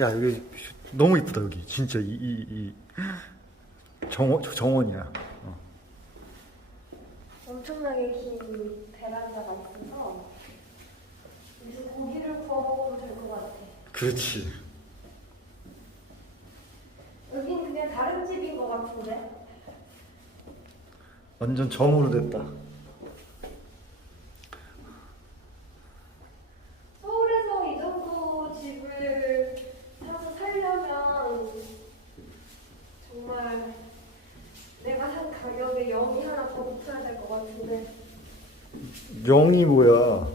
야, 여기 너무 이쁘다, 여기. 진짜, 이 정원이야. 엄청나게 긴 베란다가 있어서 여기서 고기를 구워 먹어도 될 것 같아. 그렇지. 여긴 그냥 다른 집인 것 같은데? 완전 정으로 됐다. 서울에서 이 정도 집을 사서 살려면 정말 내가 산 가격에 0이 하나 더 붙어야 될 것 같은데. 0이 뭐야?